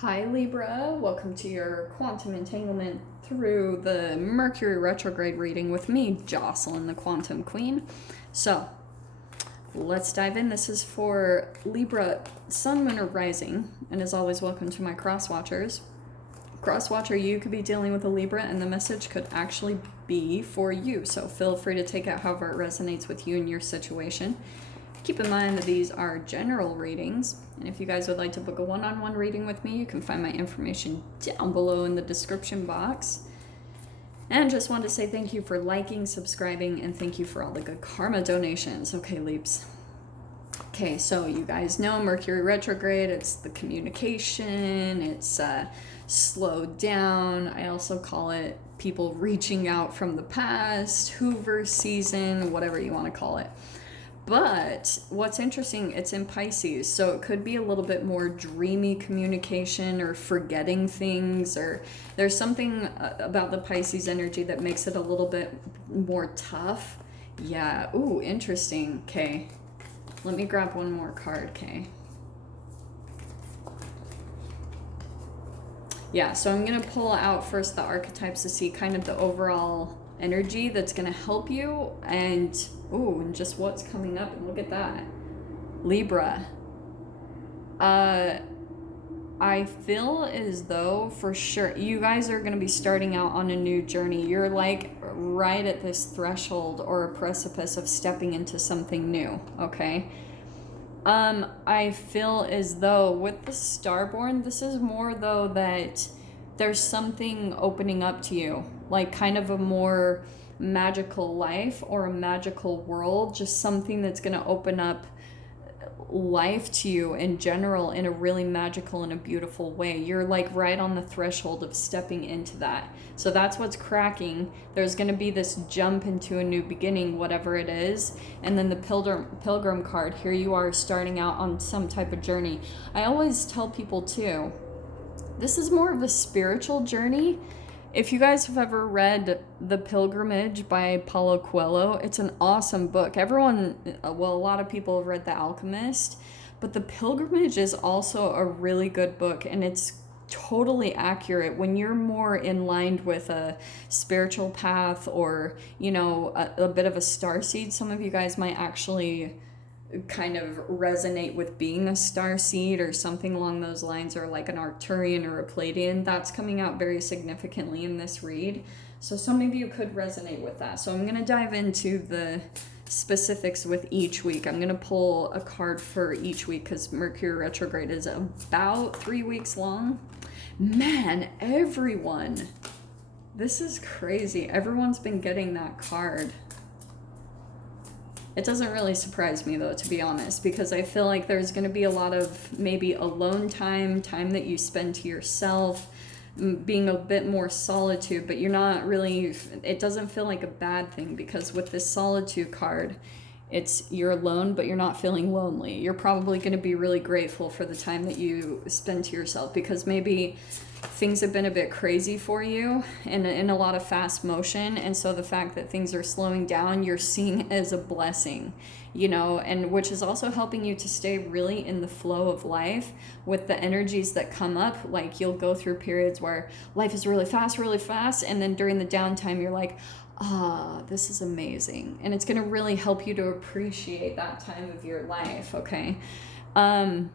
Hi Libra, welcome to your quantum entanglement through the Mercury Retrograde reading with me, Jocelyn, the Quantum Queen. So, let's dive in. This is for Libra, Sun, Moon, or Rising, and as always, welcome to my cross watchers. Cross watcher, you could be dealing with a Libra, and the message could actually be for you. So feel free to take it however it resonates with you and your situation. Keep in mind that these are general readings, and if you guys would like to book a one-on-one reading with me, you can find my information down below in the description box. And just wanted to say thank you for liking, subscribing, and thank you for all the good karma donations. Okay, Leaps. Okay, so you guys know Mercury retrograde, it's the communication, it's slowed down. I also call it people reaching out from the past, Hoover season, whatever you want to call it. But what's interesting, it's in Pisces, so it could be a little bit more dreamy communication or forgetting things, or there's something about the Pisces energy that makes it a little bit more tough. Yeah, ooh, interesting. Okay, let me grab one more card, okay? Yeah, so I'm going to pull out first the archetypes to see kind of the overall energy that's going to help you, and ooh, and just what's coming up. And look at that, Libra. I feel as though for sure you guys are going to be starting out on a new journey. You're like right at this threshold or a precipice of stepping into something new, okay? I feel as though with the Starborn, this is more though that there's something opening up to you, like kind of a more magical life or a magical world, just something that's going to open up life to you in general in a really magical and a beautiful way. You're like right on the threshold of stepping into that. So that's what's cracking. There's going to be this jump into a new beginning, whatever it is. And then the pilgrim card, here you are starting out on some type of journey. I always tell people too, this is more of a spiritual journey. If you guys have ever read The Pilgrimage by Paulo Coelho, it's an awesome book. Everyone, well, a lot of people have read The Alchemist, but The Pilgrimage is also a really good book, and it's totally accurate when you're more in line with a spiritual path or, you know, a bit of a starseed. Some of you guys might actually kind of resonate with being a star seed or something along those lines, or like an Arcturian or a Pleiadian. That's coming out very significantly in this read. So some of you could resonate with that. So I'm going to dive into the specifics with each week. I'm going to pull a card for each week because Mercury retrograde is about 3 weeks long. Man, everyone, this is crazy. Everyone's been getting that card. It doesn't really surprise me though, to be honest, because I feel like there's going to be a lot of maybe alone time that you spend to yourself, being a bit more solitude, but you're not really, it doesn't feel like a bad thing, because with this solitude card, it's you're alone, but you're not feeling lonely. You're probably going to be really grateful for the time that you spend to yourself, because maybe things have been a bit crazy for you and in a lot of fast motion, and so the fact that things are slowing down, you're seeing as a blessing, you know, and which is also helping you to stay really in the flow of life with the energies that come up. Like you'll go through periods where life is really fast, and then during the downtime you're like, this is amazing, and it's going to really help you to appreciate that time of your life, okay?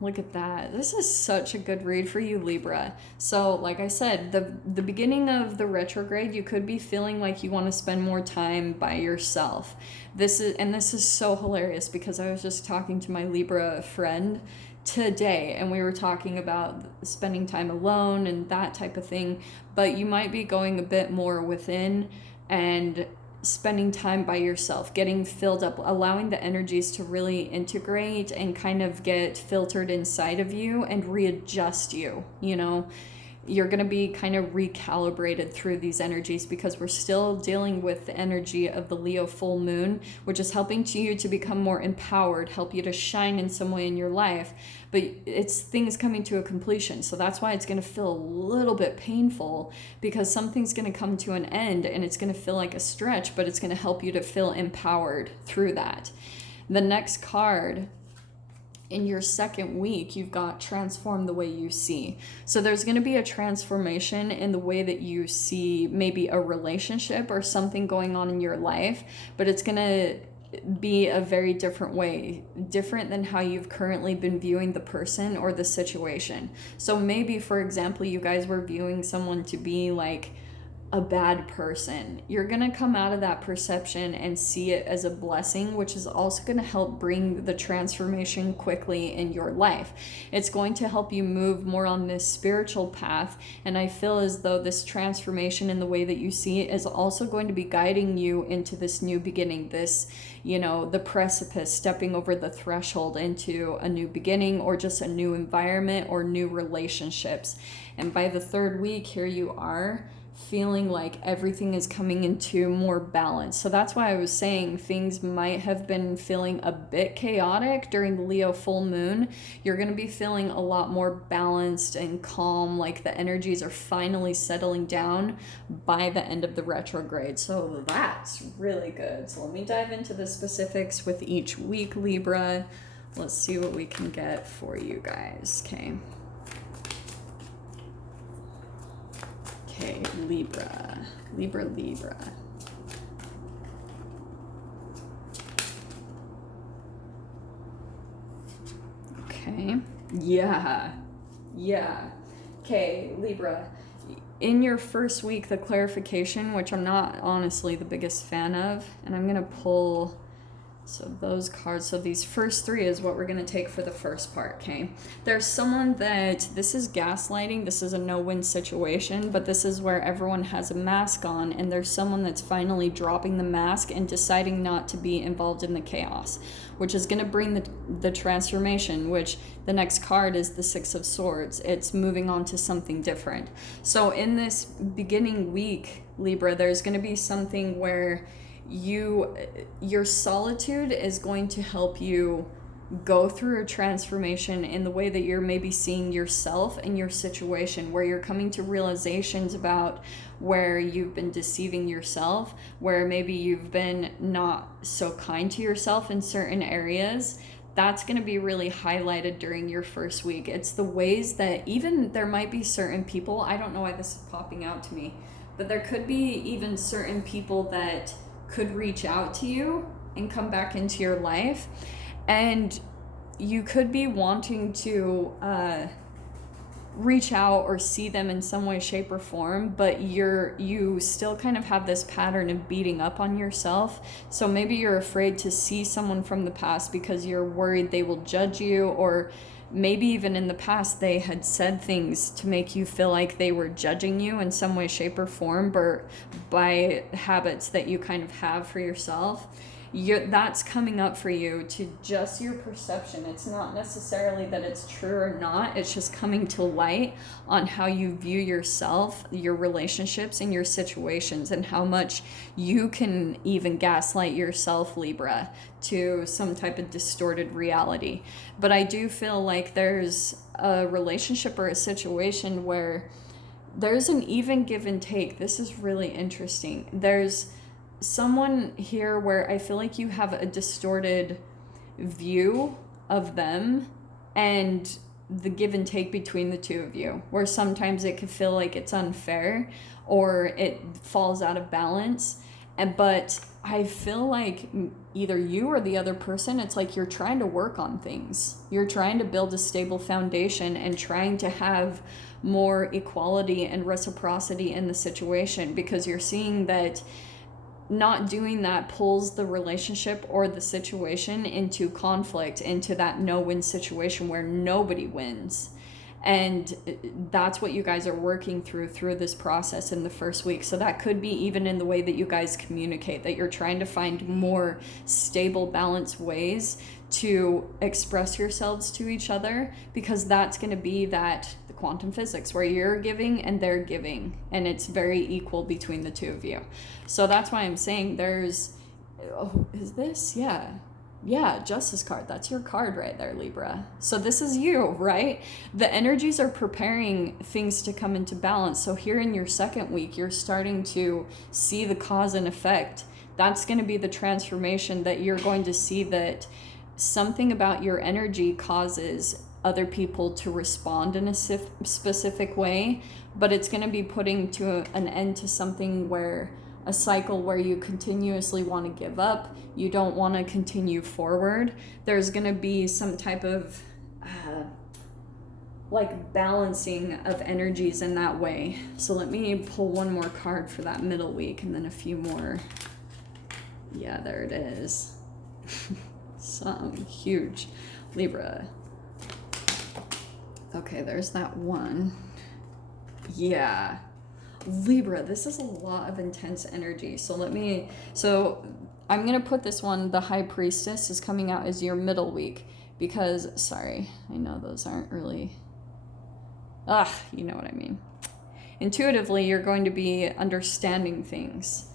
Look at that. This is such a good read for you, Libra. So like I said, the beginning of the retrograde, you could be feeling like you want to spend more time by yourself. This is so hilarious because I was just talking to my Libra friend today, and we were talking about spending time alone and that type of thing, but you might be going a bit more within and spending time by yourself, getting filled up, allowing the energies to really integrate and kind of get filtered inside of you and readjust you, you know. You're going to be kind of recalibrated through these energies because we're still dealing with the energy of the Leo full moon, which is helping you to become more empowered, help you to shine in some way in your life, but it's things coming to a completion. So that's why it's going to feel a little bit painful, because something's going to come to an end and it's going to feel like a stretch, but it's going to help you to feel empowered through that. The next card in your second week, you've got transform the way you see. So there's going to be a transformation in the way that you see maybe a relationship or something going on in your life, but it's going to be a very different way, different than how you've currently been viewing the person or the situation. So maybe, for example, you guys were viewing someone to be like a bad person. You're going to come out of that perception and see it as a blessing, which is also going to help bring the transformation quickly in your life. It's going to help you move more on this spiritual path, and I feel as though this transformation in the way that you see it is also going to be guiding you into this new beginning, this, you know, the precipice, stepping over the threshold into a new beginning or just a new environment or new relationships. And by the third week, here you are, feeling like everything is coming into more balance. So that's why I was saying things might have been feeling a bit chaotic during the Leo full moon. You're going to be feeling a lot more balanced and calm, like the energies are finally settling down by the end of the retrograde. So that's really good. So let me dive into the specifics with each week, Libra. Let's see what we can get for you guys. Okay, Libra. Okay, yeah. Okay, Libra. In your first week, the clarification, which I'm not honestly the biggest fan of, and I'm going to pull... So those cards, so these first three is what we're going to take for the first part, okay? There's someone that, this is gaslighting, this is a no-win situation, but this is where everyone has a mask on, and there's someone that's finally dropping the mask and deciding not to be involved in the chaos, which is going to bring the transformation, which the next card is the Six of Swords. It's moving on to something different. So in this beginning week, Libra, there's going to be something where your solitude is going to help you go through a transformation in the way that you're maybe seeing yourself and your situation, where you're coming to realizations about where you've been deceiving yourself, where maybe you've been not so kind to yourself in certain areas. That's going to be really highlighted during your first week. It's the ways that even there might be certain people, I don't know why this is popping out to me, but there could be even certain people that could reach out to you and come back into your life, and you could be wanting to reach out or see them in some way, shape, or form, but you still kind of have this pattern of beating up on yourself. So maybe you're afraid to see someone from the past because you're worried they will judge you, or maybe even in the past they had said things to make you feel like they were judging you in some way, shape, or form, but by habits that you kind of have for yourself. That's coming up for you to just your perception. It's not necessarily that it's true or not. It's just coming to light on how you view yourself, your relationships, and your situations, and how much you can even gaslight yourself, Libra, to some type of distorted reality. But I do feel like there's a relationship or a situation where there's an even give and take. This is really interesting. There's someone here where I feel like you have a distorted view of them and the give and take between the two of you, where sometimes it could feel like it's unfair or it falls out of balance. But I feel like either you or the other person, it's like you're trying to work on things. You're trying to build a stable foundation and trying to have more equality and reciprocity in the situation, because you're seeing that not doing that pulls the relationship or the situation into conflict, into that no-win situation where nobody wins. And that's what you guys are working through this process in the first week. So that could be even in the way that you guys communicate, that you're trying to find more stable, balanced ways to express yourselves to each other, because that's going to be that the quantum physics where you're giving and they're giving, and it's very equal between the two of you. So that's why I'm saying there's, oh, is this? Yeah, Justice card. That's your card right there, Libra. So this is you, right? The energies are preparing things to come into balance. So here in your second week, you're starting to see the cause and effect. That's going to be the transformation that you're going to see, that something about your energy causes other people to respond in a specific way, but it's going to be putting to an end to something where a cycle where you continuously want to give up, you don't want to continue forward. There's going to be some type of like balancing of energies in that way. So let me pull one more card for that middle week and then a few more. Yeah, there it is. Some huge Libra. Okay, there's that one. Yeah. Libra, this is a lot of intense energy. So I'm going to put this one, the High Priestess is coming out as your middle week because, sorry, I know those aren't really, you know what I mean. Intuitively, you're going to be understanding things.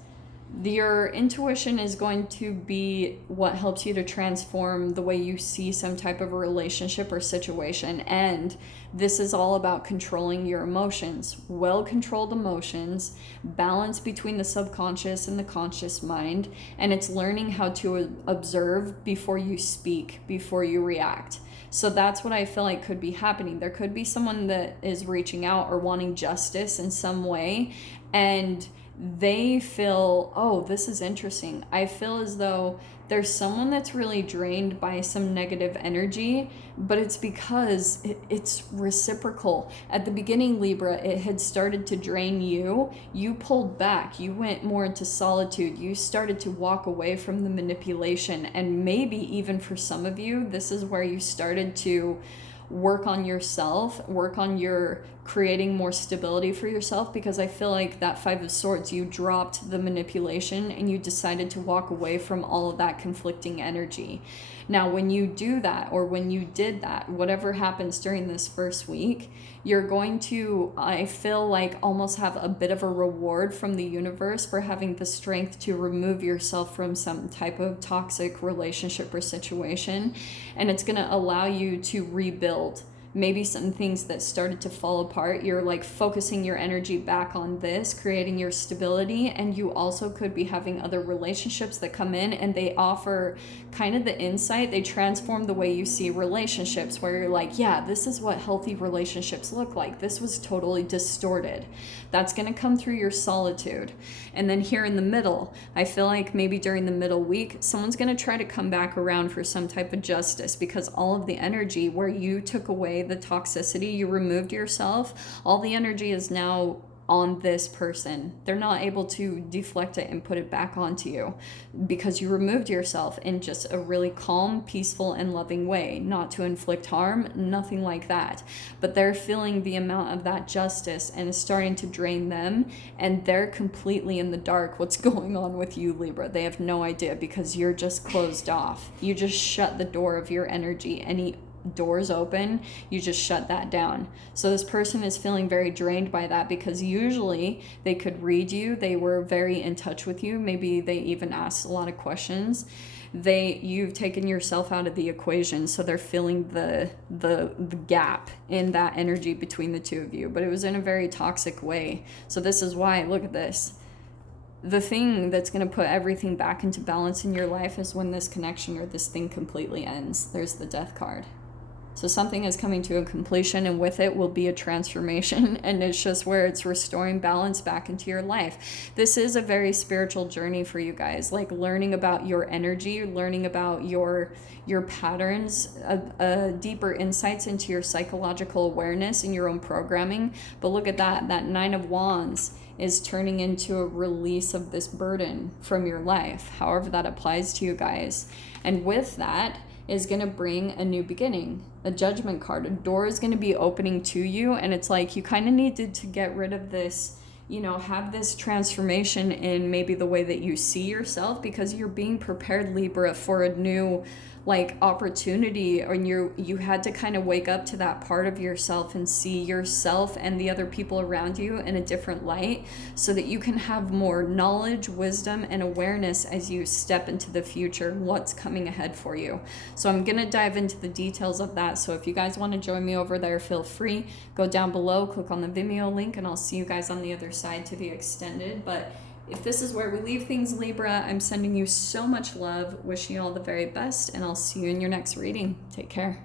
Your intuition is going to be what helps you to transform the way you see some type of a relationship or situation. And this is all about controlling your emotions. Well-controlled emotions, balance between the subconscious and the conscious mind. And it's learning how to observe before you speak, before you react. So that's what I feel like could be happening. There could be someone that is reaching out or wanting justice in some way, and they feel, oh, this is interesting. I feel as though there's someone that's really drained by some negative energy, but it's because it's reciprocal. At the beginning, Libra, it had started to drain you. You pulled back. You went more into solitude. You started to walk away from the manipulation. And maybe even for some of you, this is where you started to work on yourself, work on your creating more stability for yourself, because I feel like that Five of Swords, you dropped the manipulation and you decided to walk away from all of that conflicting energy. Now, when you do that, or when you did that, whatever happens during this first week, you're going to, I feel like, almost have a bit of a reward from the universe for having the strength to remove yourself from some type of toxic relationship or situation. And it's going to allow you to rebuild maybe some things that started to fall apart. You're like focusing your energy back on this, creating your stability. And you also could be having other relationships that come in and they offer kind of the insight. They transform the way you see relationships, where you're like, yeah, this is what healthy relationships look like. This was totally distorted. That's going to come through your solitude. And then here in the middle, I feel like maybe during the middle week, someone's going to try to come back around for some type of justice, because all of the energy where you took away the toxicity, you removed yourself, all the energy is now on this person. They're not able to deflect it and put it back onto you, because you removed yourself in just a really calm, peaceful, and loving way, not to inflict harm, nothing like that. But they're feeling the amount of that justice and it's starting to drain them, and they're completely in the dark what's going on with you, Libra. They have no idea, because you're just closed off. You just shut the door of your energy. Any doors open, you just shut that down. So this person is feeling very drained by that, because usually they could read you, they were very in touch with you, maybe they even asked a lot of questions. You've taken yourself out of the equation, so they're feeling the gap in that energy between the two of you, but it was in a very toxic way. So this is why, look at this, the thing that's going to put everything back into balance in your life is when this connection or this thing completely ends. There's the Death card. So something is coming to a completion, and with it will be a transformation, and it's just where it's restoring balance back into your life. This is a very spiritual journey for you guys, like learning about your energy, learning about your patterns, deeper insights into your psychological awareness and your own programming. But look at that Nine of Wands is turning into a release of this burden from your life, however that applies to you guys. And with that is going to bring a new beginning, a Judgment card. A door is going to be opening to you, and it's like you kind of needed to get rid of this, have this transformation in maybe the way that you see yourself, because you're being prepared, Libra, for a new opportunity, and you had to kind of wake up to that part of yourself and see yourself and the other people around you in a different light, so that you can have more knowledge, wisdom, and awareness as you step into the future, what's coming ahead for you. So I'm gonna dive into the details of that. So if you guys want to join me over there, feel free, go down below, click on the Vimeo link, and I'll see you guys on the other side to the extended. But If this is where we leave things, Libra, I'm sending you so much love, wishing you all the very best, and I'll see you in your next reading. Take care.